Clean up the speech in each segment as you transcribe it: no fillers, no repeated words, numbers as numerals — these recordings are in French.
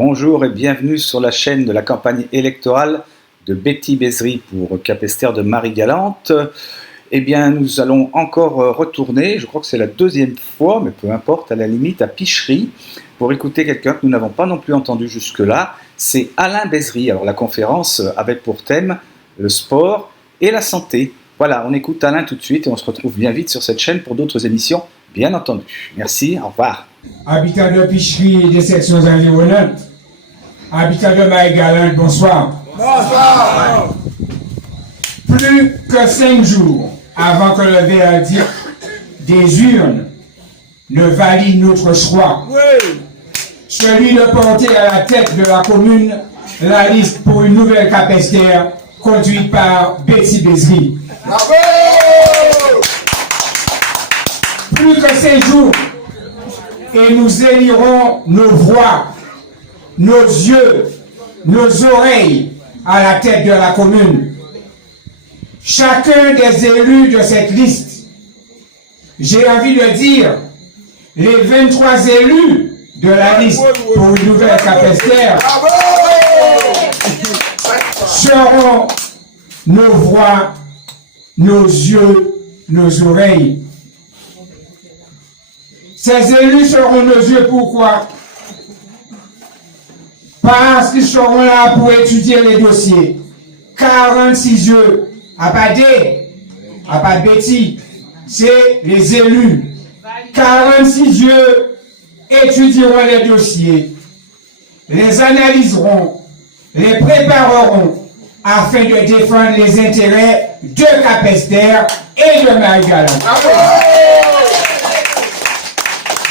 Bonjour et bienvenue sur la chaîne de la campagne électorale de Betty Bézery pour Capesterre de Marie-Galante. Eh bien, nous allons encore retourner, je crois que c'est la deuxième fois, mais peu importe, à la limite, à Pichery, pour écouter quelqu'un que nous n'avons pas non plus entendu jusque-là. C'est Alain Bézery. Alors, la conférence avait pour thème le sport et la santé. Voilà, on écoute Alain tout de suite et on se retrouve bien vite sur cette chaîne pour d'autres émissions, bien entendu. Merci, au revoir. Habitants de Pichery et des sections environnantes, habitants de Marie-Galante, bonsoir. Bonsoir. Plus que 5 jours avant que le verdict des urnes ne valide notre choix, celui de porter à la tête de la commune la liste pour une nouvelle Capesterre conduite par Betty Bézery. Bravo. Plus que 5 jours et nous élirons nos voix, nos yeux, nos oreilles à la tête de la commune. Chacun des élus de cette liste, j'ai envie de dire, les 23 élus de la liste pour une nouvelle Capesterre seront nos voix, nos yeux, nos oreilles. Ces élus seront nos yeux, pourquoi? Parce qu'ils seront là pour étudier les dossiers. 46 yeux, à pas de Betty, c'est les élus. 46 yeux étudieront les dossiers, les analyseront, les prépareront afin de défendre les intérêts de Capesterre et de Marie-Galante.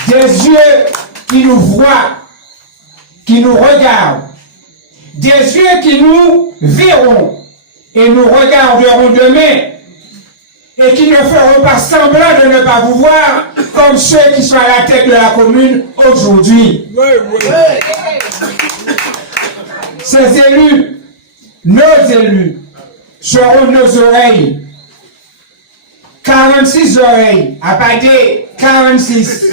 Des yeux qui nous voient, qui nous regardent, des yeux qui nous verront et nous regarderont demain et qui ne feront pas semblant de ne pas vous voir comme ceux qui sont à la tête de la commune aujourd'hui. Ces élus, nos élus, seront nos oreilles. 46 oreilles, à pas dire 46,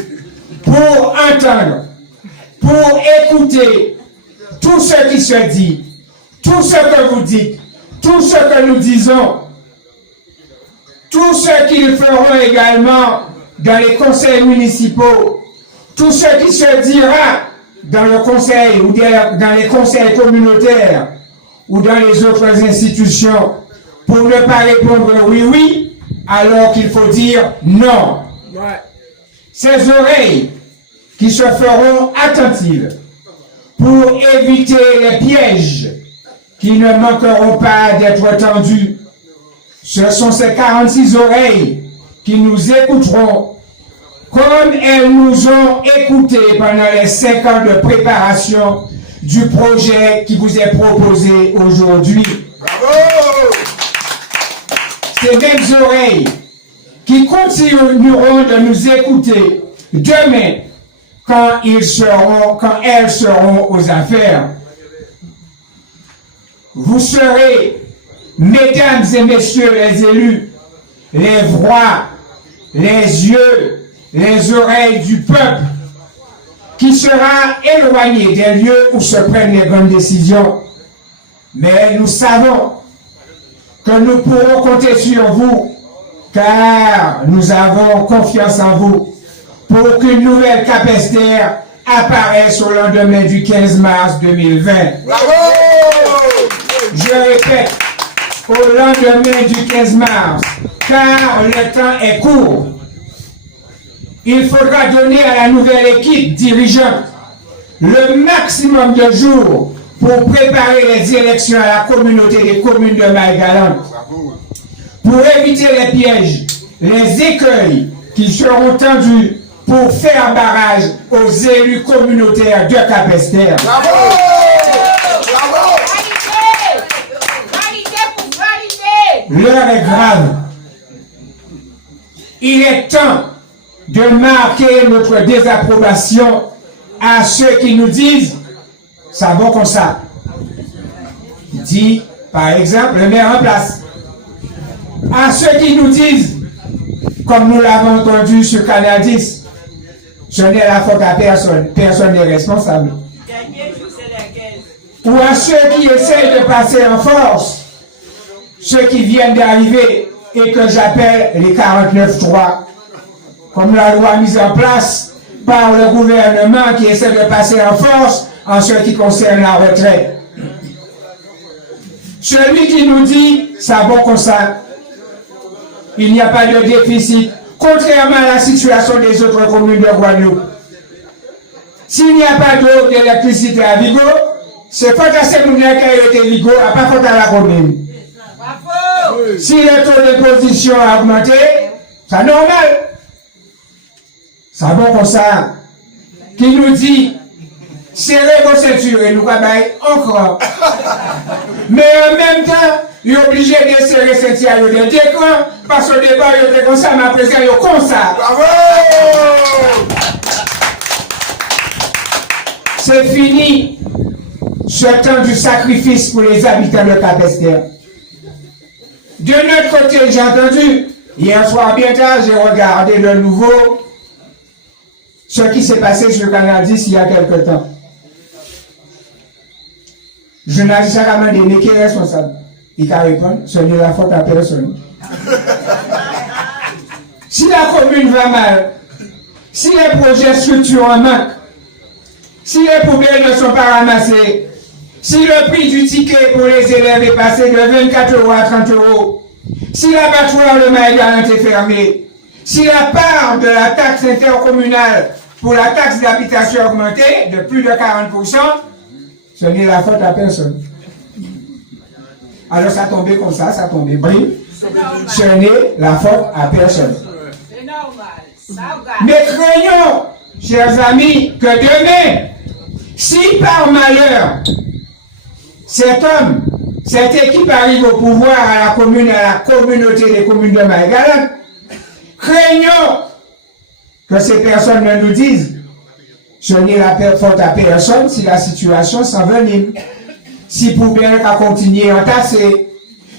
pour entendre, pour écouter tout ce qui se dit, tout ce que vous dites, tout ce que nous disons, tout ce qu'ils feront également dans les conseils municipaux, tout ce qui se dira dans le conseil ou dans les conseils communautaires ou dans les autres institutions pour ne pas répondre oui, alors qu'il faut dire non. Ces oreilles qui se feront attentives pour éviter les pièges qui ne manqueront pas d'être tendus. Ce sont ces 46 oreilles qui nous écouteront comme elles nous ont écoutés pendant les 5 ans de préparation du projet qui vous est proposé aujourd'hui. Ces mêmes oreilles qui continueront de nous écouter demain quand elles seront aux affaires. Vous serez, mesdames et messieurs les élus, les voix, les yeux, les oreilles du peuple qui sera éloigné des lieux où se prennent les grandes décisions. Mais nous savons que nous pourrons compter sur vous, car nous avons confiance en vous pour qu'une nouvelle Capesterre apparaisse au lendemain du 15 mars 2020. Bravo! Je répète, au lendemain du 15 mars, car le temps est court. Il faudra donner à la nouvelle équipe dirigeante le maximum de jours pour préparer les élections à la communauté des communes de Marie-Galante, pour éviter les pièges, les écueils qui seront tendus pour faire barrage aux élus communautaires de Capesterre. Bravo! Bravo! L'heure est grave. Il est temps de marquer notre désapprobation à ceux qui nous disent « ça va comme ça ». Dit, par exemple, le maire en place. À ceux qui nous disent, comme nous l'avons entendu sur Canal 10, ce n'est la faute à personne, personne n'est responsable. ou à ceux qui essayent de passer en force, ceux qui viennent d'arriver et que j'appelle les 49.3, comme la loi mise en place par le gouvernement qui essaie de passer en force en ce qui concerne la retraite. Celui qui nous dit, ça va comme ça, il n'y a pas de déficit, contrairement à la situation des autres communes de Guadeloupe. S'il n'y a pas d'eau, d'électricité à Vigo, c'est pas que c'est nous qui a été Vigo, à pas faute à la commune. Si le taux d'imposition a augmenté, c'est normal. Ça va comme ça. Qui nous dit, serrez vos ceintures et nous travaillons encore. Mais en même temps, il est obligé de serrer ceintures de décran, parce qu'au départ, il était comme ça, mais à présent, il est comme ça. Bravo! C'est fini ce temps du sacrifice pour les habitants de Capesterre. De notre côté, j'ai entendu, hier soir bien tard, j'ai regardé de nouveau ce qui s'est passé sur Canal 10 il y a quelque temps. Journaliste a demandé qui est responsable. Il a répondu, ce n'est la faute à personne. Si la commune va mal, si les projets structurants manquent, si les poubelles ne sont pas ramassées, si le prix du ticket pour les élèves est passé de 24 € à 30 €, si l'abattoir de Maïgalant est fermé, si la part de la taxe intercommunale pour la taxe d'habitation a augmenté de plus de 40%, ce n'est la faute à personne. Alors ça tombait comme ça tombait brille. Ce n'est la faute à personne. C'est normal. Mais craignons, chers amis, que demain, si par malheur, cet homme, cette équipe arrive au pouvoir à la commune, à la communauté des communes de Maïgalant, craignons que ces personnes ne nous disent ce n'est la faute à personne si la situation s'envenime, si poubelle a continué à entasser,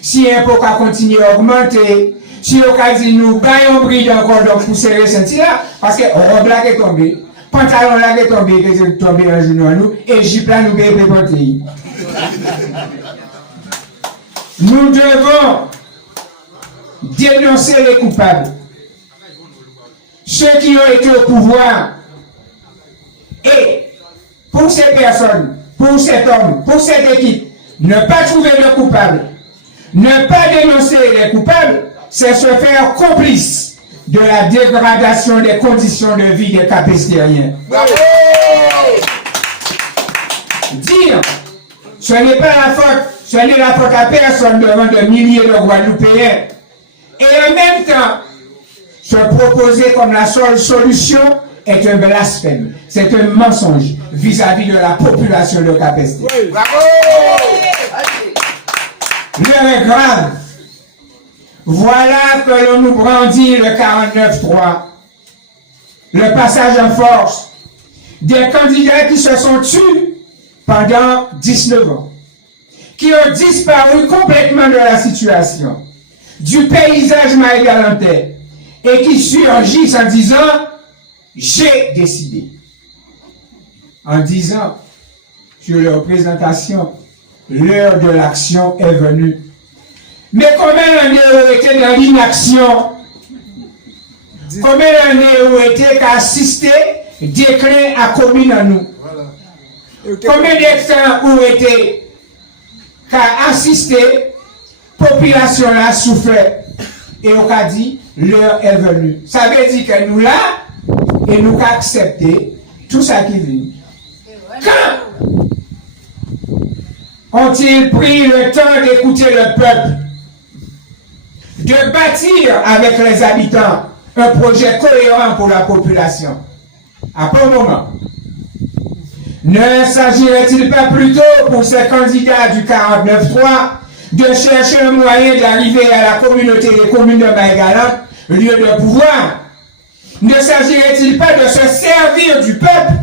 si impôt a continué à augmenter, si l'occasion nous baillons bride encore donc pour serrer ceinture, parce que robe là est tombée, pantalon là est tombé, qui est tombé dans le genou à nous, et jupe là nous bébé porté. Nous devons dénoncer les coupables. Ceux qui ont été au pouvoir. Et pour ces personnes, pour cet homme, pour cette équipe, ne pas trouver de coupables, ne pas dénoncer les coupables, c'est se faire complice de la dégradation des conditions de vie des Capestériens. Dire, ce n'est pas la faute, ce n'est la faute à personne devant de milliers de Guadeloupéens. Et en même temps, se proposer comme la seule solution est un blasphème. C'est un mensonge vis-à-vis de la population de Capesterre. L'heure est grave. Voilà que l'on nous brandit le 49.3. Le passage en force des candidats qui se sont tués pendant 19 ans, qui ont disparu complètement de la situation, du paysage maïgalantais, et qui surgissent en disant « j'ai décidé ». En disant sur leur présentation, l'heure de l'action est venue. Mais combien d'années ont été dans l'inaction? Combien d'années ont été qu'à assister déclin à commune en nous? Combien de temps ont été qu'à assister population là souffert? Et on a dit, l'heure est venue. Ça veut dire que nous là, et nous avons accepté tout ça qui vient. Quand ont-ils pris le temps d'écouter le peuple, de bâtir avec les habitants un projet cohérent pour la population? À quel moment? Ne s'agirait-il pas plutôt pour ces candidats du 49.3 de chercher un moyen d'arriver à la communauté des communes de Maïgalant, lieu de pouvoir? Ne s'agirait-il pas de se servir du peuple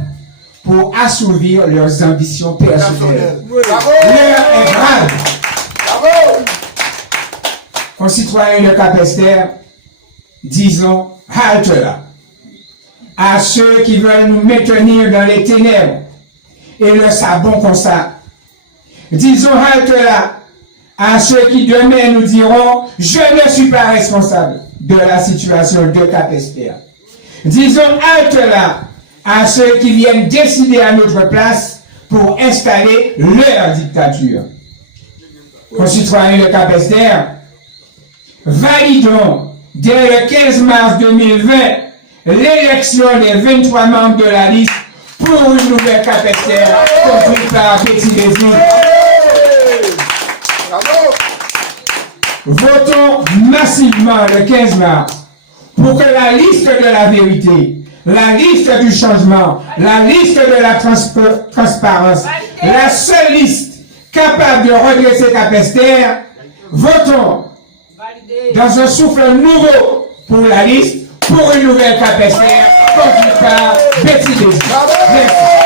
pour assouvir leurs ambitions personnelles? L'heure est grave. Bravo! Concitoyens de Capesterre, disons halte là à ceux qui veulent nous maintenir dans les ténèbres et le sabon comme ça. Disons halte là à ceux qui demain nous diront « Je ne suis pas responsable de la situation de Capesterre ». Disons halte là à ceux qui viennent décider à notre place pour installer leur dictature. Concitoyens de Capesterre, validons dès le 15 mars 2020 l'élection des 23 membres de la liste pour une nouvelle Capesterre conduite par Betty Bézry. Votons massivement le 15 mars pour que la liste de la vérité, la liste du changement, la liste de la transparence, la seule liste capable de redresser Capesterre, votons dans un souffle nouveau pour la liste, pour une nouvelle Capesterre conduite par Betty Bézry. Merci.